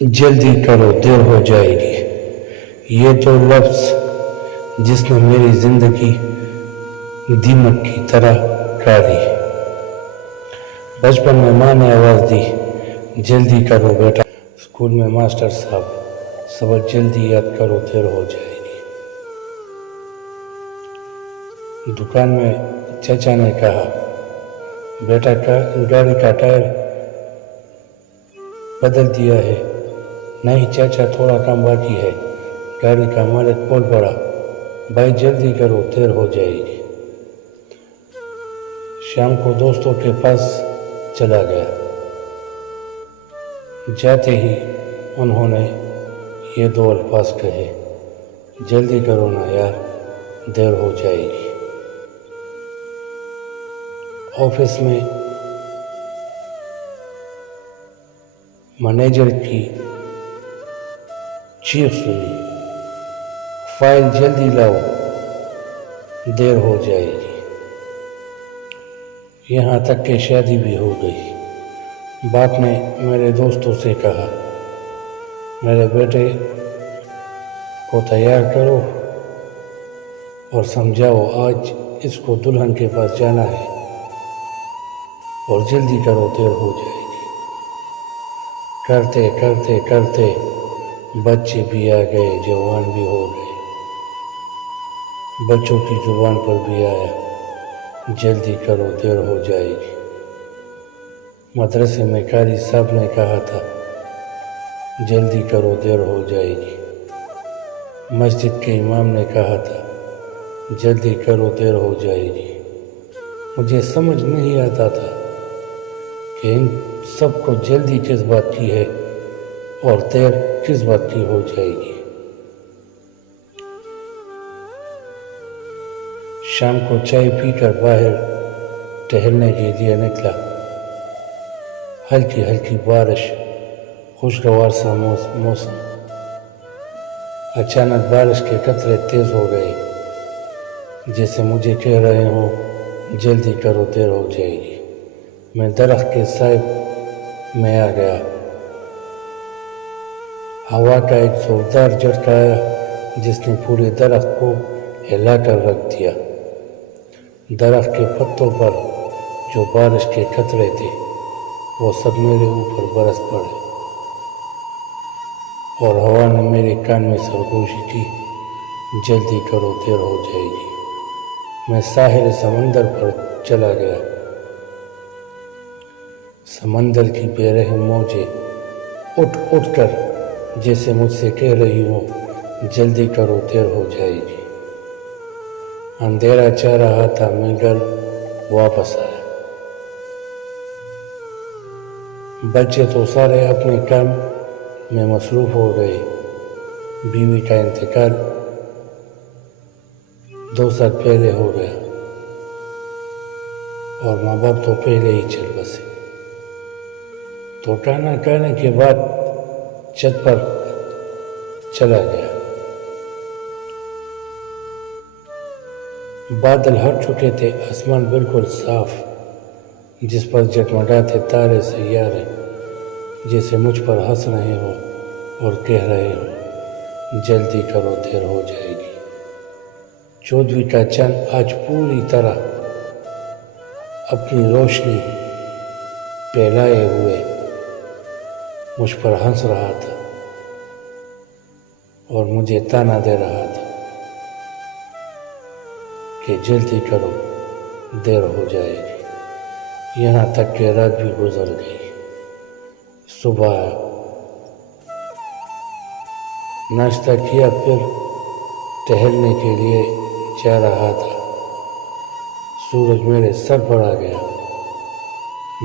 جلدی کرو دیر ہو جائے گی، یہ دو لفظ جس نے میری زندگی دیمک کی طرح کاٹی۔ بچپن میں ماں نے آواز دی، جلدی کرو بیٹا۔ اسکول میں ماسٹر صاحب، سبق جلدی یاد کرو دیر ہو جائے گی۔ دکان میں چچا نے کہا، بیٹا گاڑی کا ٹائر بدل دیا ہے؟ نہیں چچا، تھوڑا کام باقی ہے۔ گاڑی کا مالک بول پڑا، بھائی جلدی کرو دیر ہو جائے گی۔ شام کو دوستوں کے پاس چلا گیا۔ جاتے ہی انہوں نے یہ دو الفاظ کہے، جلدی کرو نا یار دیر ہو جائے گی۔ آفس میں مینیجر کی چیخ سنی، فائل جلدی لاؤ دیر ہو جائے گی۔ یہاں تک کہ شادی بھی ہو گئی۔ باپ نے میرے دوستوں سے کہا، میرے بیٹے کو تیار کرو اور سمجھاؤ آج اس کو دلہن کے پاس جانا ہے اور جلدی کرو دیر ہو جائے گی۔ کرتے کرتے کرتے بچے بھی آ گئے، جوان بھی ہو گئے۔ بچوں کی زبان پر بھی آیا، جلدی کرو دیر ہو جائے گی۔ مدرسے میں قاری صاحب نے کہا تھا، جلدی کرو دیر ہو جائے گی۔ مسجد کے امام نے کہا تھا، جلدی کرو دیر ہو جائے گی۔ مجھے سمجھ نہیں آتا تھا کہ ان سب کو جلدی کس بات کی ہے اور دیر کس بات کی ہو جائے گی۔ شام کو چائے پی کر باہر ٹہلنے کے لیے نکلا۔ ہلکی ہلکی بارش، خوشگوار سا موسم۔ اچانک بارش کے قطرے تیز ہو گئے، جیسے مجھے کہہ رہے ہوں، جلدی کرو دیر ہو جائے گی۔ میں درخت کے سائے میں آ گیا۔ ہوا کا ایک زوردار جھٹکا آیا جس نے پورے درخت کو ہلا کر رکھ دیا۔ درخت کے پتوں پر جو بارش کے قطرے تھے وہ سب میرے اوپر برس پڑے اور ہوا نے میرے کان میں سرگوشی کی، جلدی کرو دیر ہو جائے گی۔ میں ساحل سمندر پر چلا گیا۔ سمندر کی بے رحم موجیں اٹھ اٹھ کر جیسے مجھ سے کہہ رہی ہوں، جلدی کرو دیر ہو جائے گی۔ اندھیرا چاہ رہا تھا، میں گھر واپس آیا۔ بچے تو سارے اپنے کام میں مصروف ہو گئے۔ بیوی کا انتقال 2 سال پہلے ہو گیا اور ماں باپ تو پہلے ہی چل بسے۔ تو کھانا کھانے کے بعد چھت پر چلا گیا۔ بادل ہٹ چکے تھے، آسمان بالکل صاف، جس پر جگمگاتے تارے سیارے جیسے مجھ پر ہنس رہے ہوں اور کہہ رہے ہوں، جلدی کرو دیر ہو جائے گی۔ 14ویں کا چاند آج پوری طرح اپنی روشنی پھیلائے ہوئے مجھ پر ہنس رہا تھا اور مجھے تانا دے رہا تھا کہ جلدی کرو دیر ہو جائے گی۔ یہاں تک کہ رات بھی گزر گئی۔ صبح ناشتہ کیا، پھر ٹہلنے کے لیے جا رہا تھا۔ سورج میرے سر پر آ گیا۔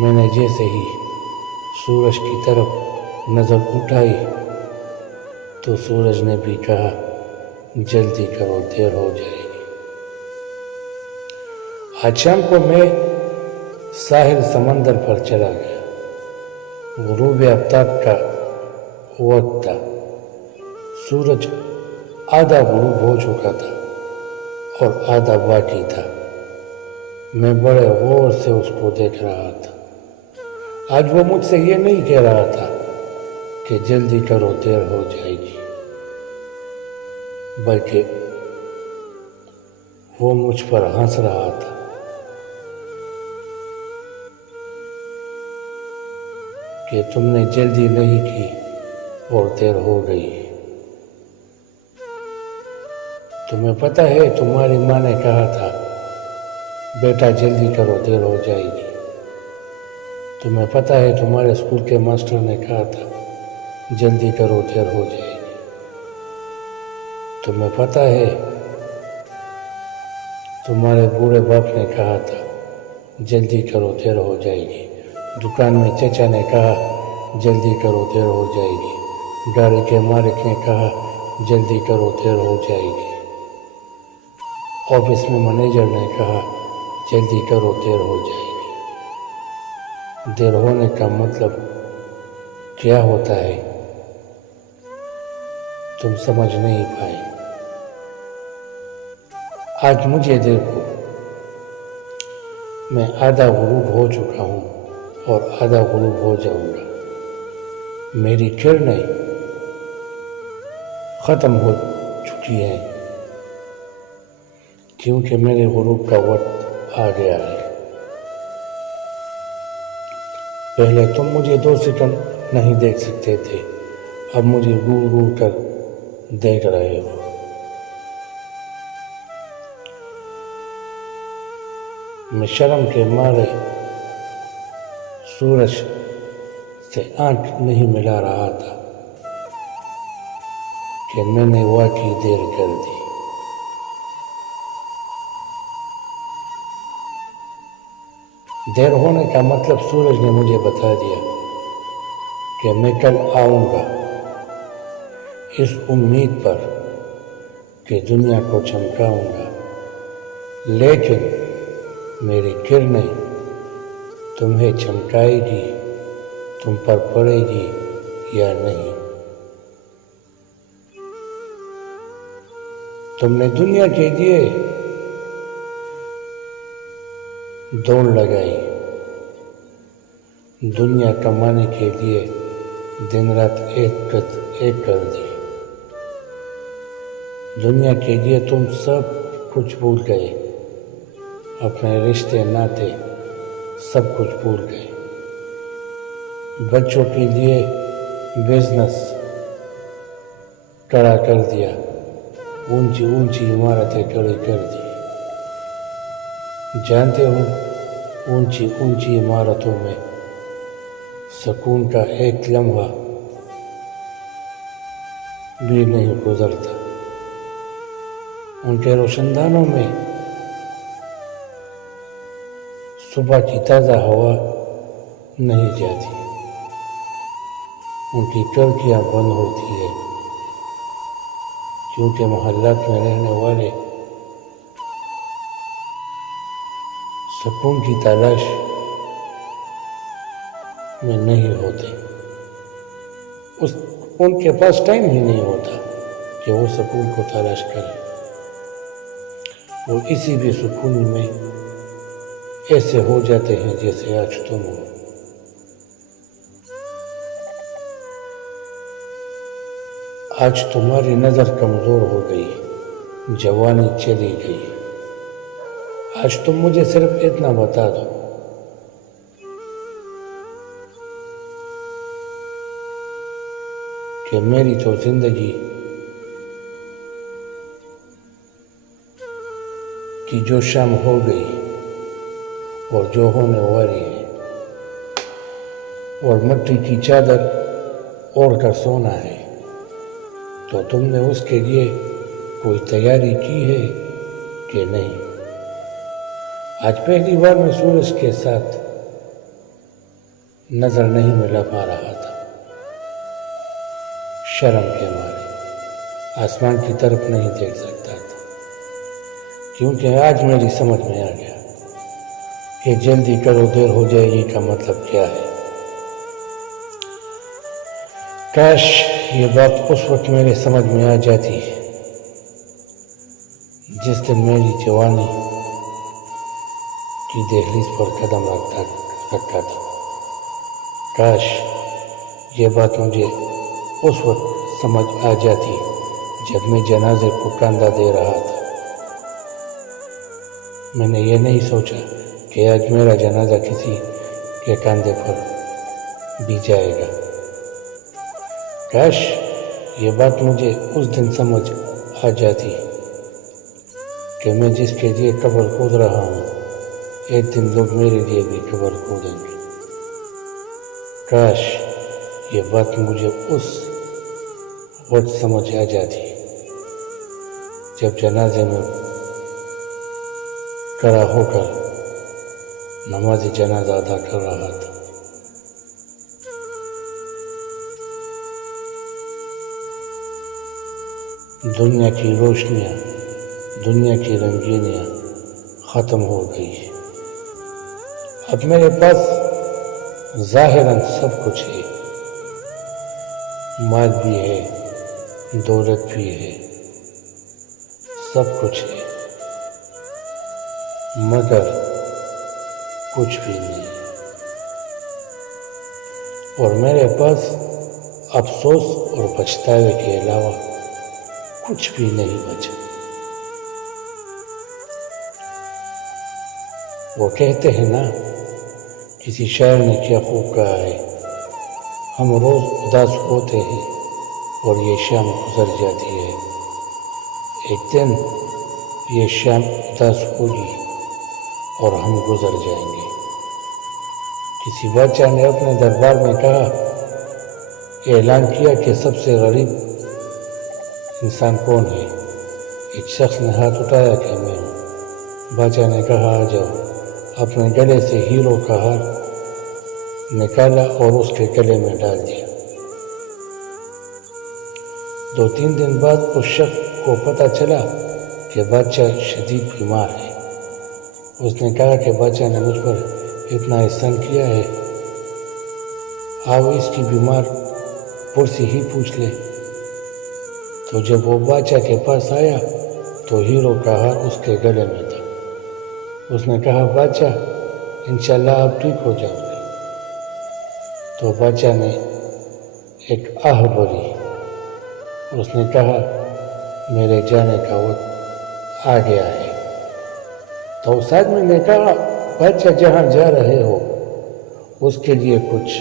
میں نے جیسے ہی سورج کی طرف نظر اٹھائی تو سورج نے بھی کہا، جلدی کرو دیر ہو جائے گی۔ آج شام کو میں ساحل سمندر پر چلا گیا۔ غروب آفتاب کا وقت تھا۔ سورج آدھا غروب ہو چکا تھا اور آدھا باقی تھا۔ میں بڑے غور سے اس کو دیکھ رہا تھا۔ آج وہ مجھ سے یہ نہیں کہہ رہا تھا کہ جلدی کرو دیر ہو جائے گی، بلکہ وہ مجھ پر ہنس رہا تھا۔ کہ تم نے جلدی نہیں کی اور دیر ہو گئی۔ تمہیں پتہ ہے تمہاری ماں نے کہا تھا بیٹا جلدی کرو دیر ہو جائے گی۔ تمہیں پتہ ہے تمہارے اسکول کے ماسٹر نے کہا تھا جلدی کرو دیر ہو جائے گی۔ تمہیں پتہ ہے تمہارے بوڑھے باپ نے کہا تھا جلدی کرو دیر ہو جائے گی۔ دکان میں چچا نے کہا جلدی کرو دیر ہو جائے گی۔ گاڑی کے مالک نے کہا جلدی کرو دیر ہو جائے گی۔ آفس میں مینیجر نے کہا جلدی کرو دیر ہو جائے گی۔ دیر ہونے کا مطلب کیا ہوتا ہے تم سمجھ نہیں پائے۔ آج مجھے دیکھو، میں آدھا غروب ہو چکا ہوں اور آدھا غروب ہو جاؤں گا۔ میری کرنیں ختم ہو چکی ہیں کیونکہ میرے غروب کا وقت آ گیا ہے۔ پہلے تم مجھے 2 سیکنڈ نہیں دیکھ سکتے تھے، اب مجھے گور گور کر دیکھ رہے ہو۔ میں شرم کے مارے سورج سے آنکھ نہیں ملا رہا تھا کہ میں نے واقعی دیر کر دی۔ دیر ہونے کا مطلب سورج نے مجھے بتا دیا کہ میں کل آؤں گا، اس امید پر کہ دنیا کو چمکاؤں گا، لیکن میری کرنیں تمہیں چمکائے گی، تم پر پڑے گی یا نہیں۔ تم نے دنیا کے لیے دوڑ لگائی، دنیا کمانے کے لیے دن رات ایک کر دی۔ دنیا کے لیے تم سب کچھ بھول گئے، اپنے رشتے ناطے سب کچھ بھول گئے۔ بچوں کے لیے بزنس کھڑا کر دیا، اونچی اونچی عمارتیں کھڑی کر دی۔ جانتے ہو اونچی اونچی عمارتوں میں سکون کا ایک لمحہ بھی نہیں گزرتا، ان کے روشن دانوں میں صبح کی تازہ ہوا نہیں جاتی، ان کی کھڑکیاں بند ہوتی ہے کیونکہ محلات میں رہنے والے سکون کی تلاش میں نہیں ہوتے، ان کے پاس ٹائم ہی نہیں ہوتا کہ وہ سکون کو تلاش کریں۔ وہ اسی بھی سکون میں ایسے ہو جاتے ہیں جیسے آج تم ہو۔ آج تمہاری نظر کمزور ہو گئی، جوانی چلی گئی۔ آج تم مجھے صرف اتنا بتا دو کہ میری تو زندگی کی جو شام ہو گئی اور جو ہونے والی ہے، اور مٹی کی چادر اوڑھ کر سونا ہے، تو تم نے اس کے لیے کوئی تیاری کی ہے کہ نہیں؟ آج پہلی بار میں سورج کے ساتھ نظر نہیں ملا پا رہا تھا، شرم کے مارے آسمان کی طرف نہیں دیکھ سکتا تھا، کیونکہ آج میری سمجھ میں آ گیا کہ جلدی کرو دیر ہو جائے گی کا مطلب کیا ہے۔ کاش یہ بات اس وقت میرے سمجھ میں آ جاتی جس دن میری جوانی کی دہلیز پر قدم رکھا تھا۔ کاش یہ بات مجھے اس وقت سمجھ آ جاتی جب میں جنازے کو کاندھا دے رہا تھا۔ میں نے یہ نہیں سوچا کہ آج میرا جنازہ کسی کے کاندھے پر بھی جائے گا۔ کاش یہ بات مجھے اس دن سمجھ آ جاتی کہ میں جس کے لیے قبر کھود رہا ہوں ایک دن لوگ میرے لیے بھی قبر کھودیں گے۔ کاش یہ بات مجھے اس وقت سمجھ آ جاتی جب جنازے میں کھڑا ہو کر نماز جنازہ ادا کر رہا تھا۔ دنیا کی روشنیاں، دنیا کی رنگینیاں ختم ہو گئی۔ اب میرے پاس ظاہراً سب کچھ ہے، مال بھی ہے، دولت بھی ہے، سب کچھ ہے، مگر کچھ بھی نہیں۔ اور میرے پاس افسوس اور پچھتاوے کے علاوہ کچھ بھی نہیں بچا۔ وہ کہتے ہیں نا، کسی شاعر نے کیا خوب کہا ہے، ہم روز اداس ہوتے ہیں اور یہ شام گزر جاتی ہے، ایک دن یہ شام اداس ہوگی اور ہم گزر جائیں گے۔ کسی بادشاہ نے اپنے دربار میں کہا، اعلان کیا کہ سب سے غریب انسان کون ہے؟ ایک شخص نے ہاتھ اٹھایا کہ میں ہوں۔ بادشاہ نے کہا، آ جاؤ۔ اپنے گلے سے ہیروں کا ہار نکالا اور اس کے گلے میں ڈال دیا۔ 2-3 دن بعد اس شخص کو پتہ چلا کہ بادشاہ شدید بیمار ہے۔ اس نے کہا کہ بادشاہ نے مجھ پر اتنا احسان کیا ہے، آؤ اس کی بیمار پرسی ہی پوچھ لے۔ تو جب وہ بادشاہ کے پاس آیا تو ہیروں کا ہار اس کے گلے میں تھا۔ اس نے کہا، بادشاہ انشاءاللہ آپ ٹھیک ہو جاؤ گے۔ تو بادشاہ نے ایک آہ بھری۔ اس نے کہا، میرے جانے کا وقت آ گیا ہے۔ تو اس آدمی نے کہا، بادشاہ جہاں جا رہے ہو اس کے لیے کچھ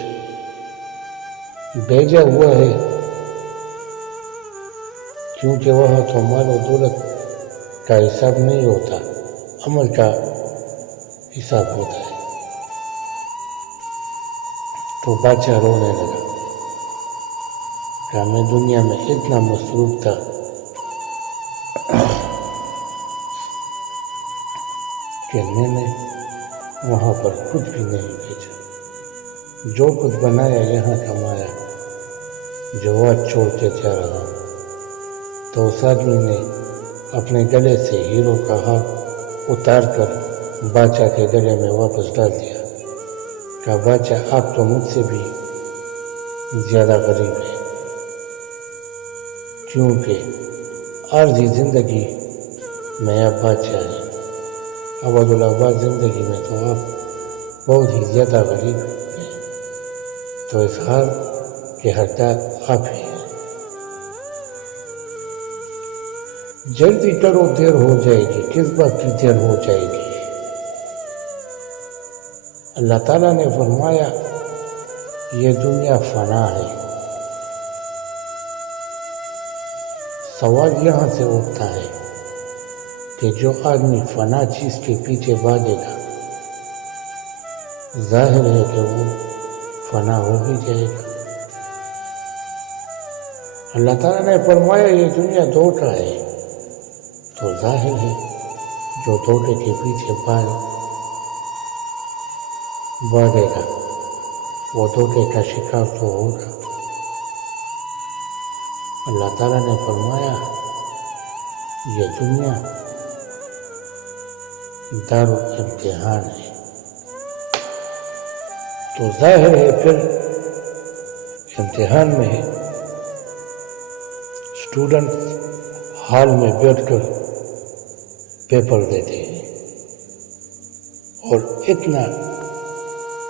بھیجا ہوا ہے؟ کیونکہ وہاں تو مال و دولت کا حساب نہیں ہوتا، عمل کا حساب ہوتا ہے۔ تو بادشاہ رونے لگا کہ میں دنیا میں اتنا مصروف تھا کہ میں نے وہاں پر کچھ بھی نہیں بھیجا، جو کچھ بنایا یہاں کمایا، جو آج چھوڑ کے جا رہا ہوں۔ تو اس آدمی نے اپنے گلے سے ہیروں کا ہار اتار کر بادشاہ کے گلے میں واپس ڈال دیا۔ کہا، بادشاہ آپ تو مجھ سے بھی زیادہ غریب ہیں، کیونکہ عارضی زندگی میں آپ بادشاہ ہیں، ابدالآباد زندگی میں تو آپ بہت ہی زیادہ غریب ہیں، تو اس ہار کے حقدار آپ ہی ہیں۔ جلدی کرو دیر ہو جائے گی، کس بات کی دیر ہو جائے گی؟ اللہ تعالیٰ نے فرمایا، یہ دنیا فنا ہے۔ سوال یہاں سے اٹھتا ہے کہ جو آدمی فنا چیز کے پیچھے بھاگے گا، ظاہر ہے کہ وہ فنا ہو ہی جائے گا۔ اللہ تعالیٰ نے فرمایا، یہ دنیا دھوکہ ہے، تو ظاہر ہے جو دھوکے کے پیچھے بھاگے گا وہ دھوکے کا شکار تو ہوگا۔ اللہ تعالیٰ نے فرمایا، یہ دنیا دارالامتحان ہے، تو ظاہر ہے پھر امتحان میں اسٹوڈنٹ ہال میں بیٹھ کر پیپر دیتے ہیں اور اتنا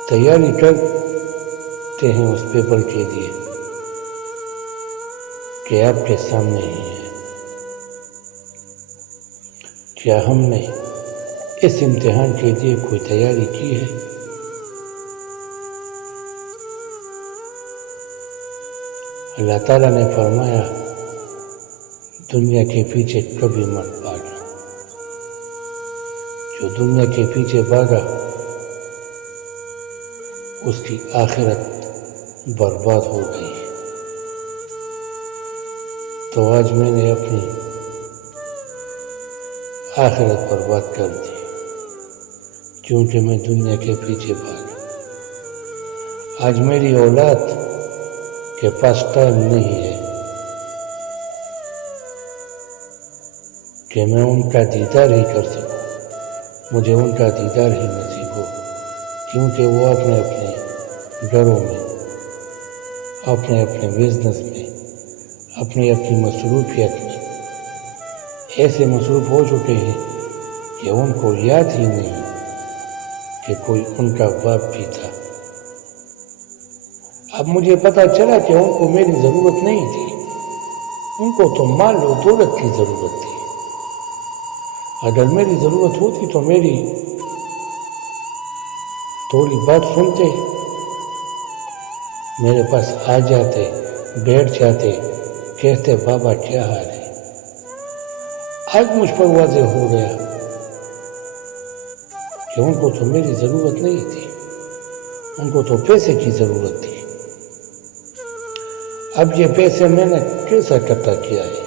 تیاری کرتے ہیں اس پیپر کے لیے کہ آپ کے سامنے ہی ہے۔ کیا ہم نے اس امتحان کے لیے کوئی تیاری کی ہے؟ اللہ تعالیٰ نے فرمایا دنیا کے پیچھے کبھی مت بھاگنا، جو دنیا کے پیچھے بھاگا اس کی آخرت برباد ہو گئی۔ تو آج میں نے اپنی آخرت برباد کر دی کیونکہ میں دنیا کے پیچھے بھاگا۔ آج میری اولاد کے پاس ٹائم نہیں ہے کہ میں ان کا دیدار ہی کر سکوں، مجھے ان کا دیدار ہی نصیب ہو، کیونکہ وہ اپنے اپنے گھروں میں، اپنے اپنے بزنس میں، اپنی اپنی مصروفیت میں ایسے مصروف ہو چکے ہیں کہ ان کو یاد ہی نہیں کہ کوئی ان کا باپ بھی تھا۔ اب مجھے پتا چلا کہ ان کو میری ضرورت نہیں تھی، ان کو تو مال و دولت کی ضرورت تھی۔ اگر میری ضرورت ہوتی تو میری تھوڑی بات سنتے، میرے پاس آ جاتے، بیٹھ جاتے، کہتے بابا کیا حال ہے۔ آج مجھ پر واضح ہو گیا کہ ان کو تو میری ضرورت نہیں تھی، ان کو تو پیسے کی ضرورت تھی۔ اب یہ پیسے میں نے کیسا اکٹھا کیا ہے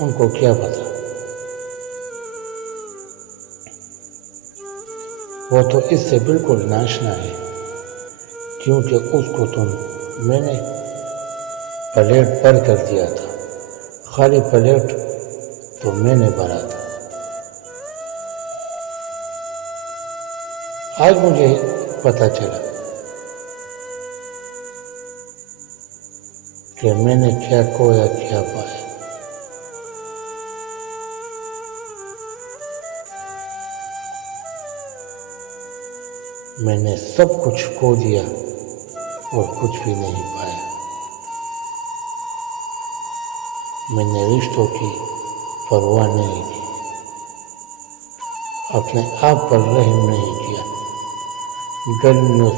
ان کو کیا پتا، وہ تو اس سے بالکل ناشنا ہے، کیونکہ اس کو تو میں نے پلیٹ بھر کر دیا تھا، خالی پلیٹ تو میں نے بھرا تھا۔ آج مجھے پتا چلا کہ میں نے کیا کھویا کیا پایا۔ میں نے سب کچھ کھو دیا اور کچھ بھی نہیں پایا۔ میں نے رشتوں کی پرواہ نہیں کی، اپنے آپ پر رحم نہیں کیا، گرمیوں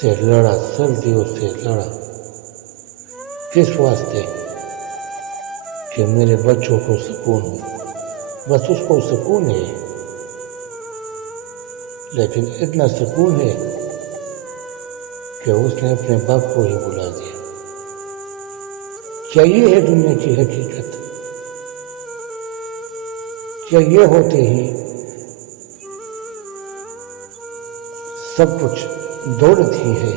سے لڑا، سردیوں سے لڑا، کس واسطے؟ کہ میرے بچوں کو سکون ہو، بس اس کو سکون ہے، لیکن اتنا سکون ہے کہ اس نے اپنے باپ کو ہی بلا دیا۔ کیا یہ ہے دنیا کی حقیقت؟ کیا یہ ہوتے ہی سب کچھ دولت ہی ہے؟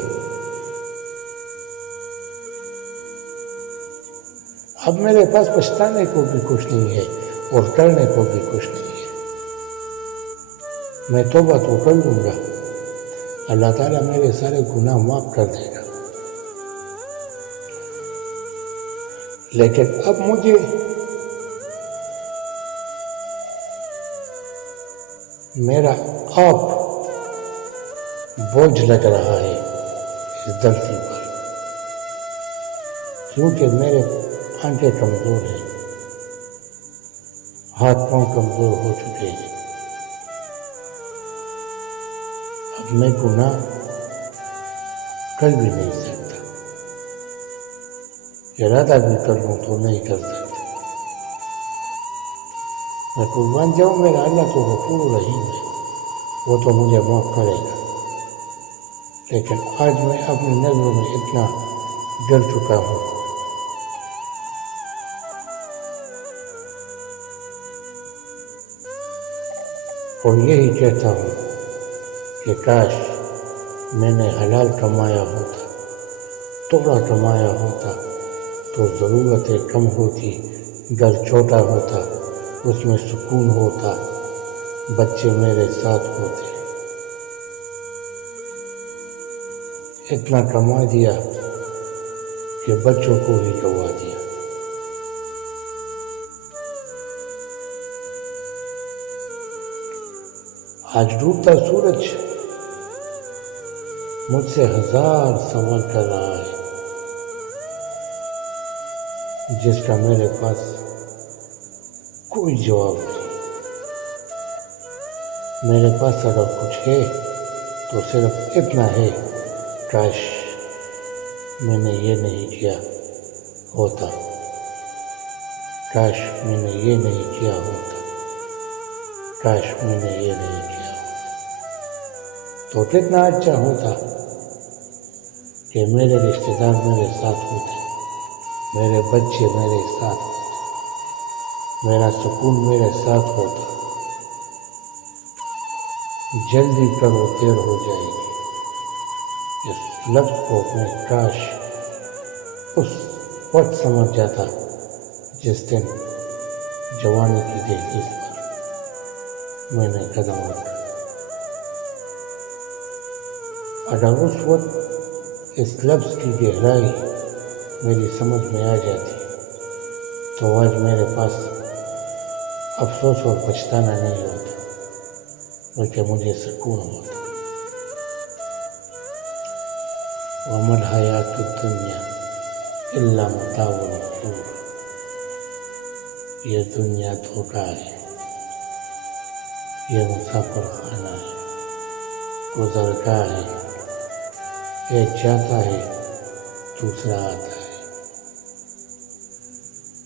اب میرے پاس پچھتانے کو بھی کچھ نہیں ہے اور کرنے کو بھی کچھ نہیں ہے۔ میں توبہ تو کر لوں گا، اللہ تعالیٰ میرے سارے گناہ معاف کر دے گا، لیکن اب مجھے میرا آپ بوجھ لگ رہا ہے اس دھرتی پر، کیونکہ میرے آنکھیں کمزور ہیں، ہاتھ پاؤں کمزور ہو چکے ہیں۔ اب میں گناہ کر بھی نہیں سکتا، ارادہ بھی کر لوں تو نہیں کر سکتا۔ میں قربان جاؤں، میرا اللہ تو غفور رحیم ہے، وہ تو مجھے معاف کرے گا، لیکن آج میں اپنی نظروں میں اتنا گر چکا ہوں اور یہی کہتا ہوں کہ کاش میں نے حلال کمایا ہوتا، تھوڑا کمایا ہوتا تو ضرورتیں کم ہوتی، گھر چھوٹا ہوتا، اس میں سکون ہوتا، بچے میرے ساتھ ہوتے۔ اتنا کما دیا کہ بچوں کو ہی گوا دیا۔ آج ڈوبتا سورج مجھ سے ہزار سوال کر رہا ہے جس کا میرے پاس کوئی جواب نہیں۔ میرے پاس اگر کچھ ہے تو صرف اتنا ہے، کاش میں نے یہ نہیں کیا ہوتا، کاش میں نے یہ نہیں کیا ہوتا، کاش میں نے یہ نہیں کیا ہوتا، تو کتنا اچھا ہوتا کہ میرے رشتے دار میرے ساتھ ہوتے، میرے بچے میرے ساتھ ہوتے، میرا سکون میرے ساتھ ہوتا۔ جلدی کرو دیر ہو جائے گی، اس لفظ کو میں کاش اس وقت سمجھ جاتا جس دن جوانی کی دہلیز پر میں نے قدم رکھا۔ اگر اس وقت اس لفظ کی گہرائی میری سمجھ میں آ جاتی تو آج میرے پاس افسوس اور پچھتانا نہیں ہوتا، بلکہ مجھے سکون ہوتا۔ وَمَا الْحَيَاةُ الدُّنْيَا إِلَّا مَتَاعُ الْغُرُورِ، یہ دنیا دھوکہ ہے، یہ مسافر خانہ ہے، گزرگاہ ہے، ایک جاتا ہے دوسرا آتا ہے،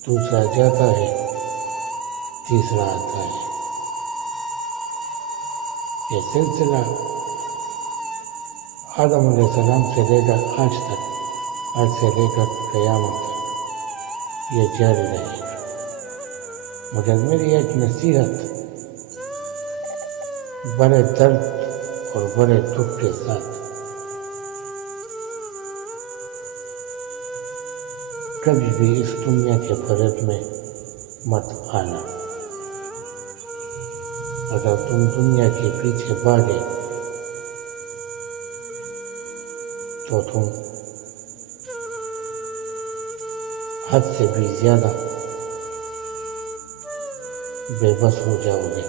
دوسرا جاتا ہے تیسرا آتا ہے۔ یہ سلسلہ آدم علیہ السلام سے لے کر آج سے لے کر قیامت تک یہ جاری رہے گا، مگر میری ایک نصیحت بڑے درد اور بڑے دکھ کے ساتھ، کبھی بھی اس دنیا کے فریب میں مت آنا۔ اگر تم دنیا کے پیچھے بھاگے تو تم حد سے بھی زیادہ بے بس ہو جاؤ گے۔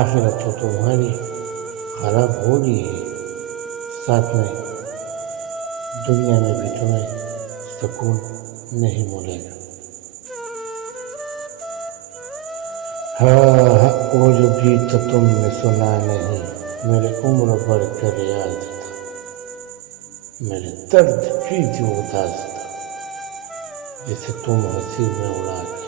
آخرت تو تمہاری خراب ہوگی ہی، ساتھ میں دنیا میں بھی تمہیں سکون نہیں ملے گا۔ ہاں وہ جو گیت تم نے سنا نہیں، میرے عمر بڑھ کر یاد تھا، میرے درد کی جو اداس تھا، جسے تم ہنسی میں اڑا کر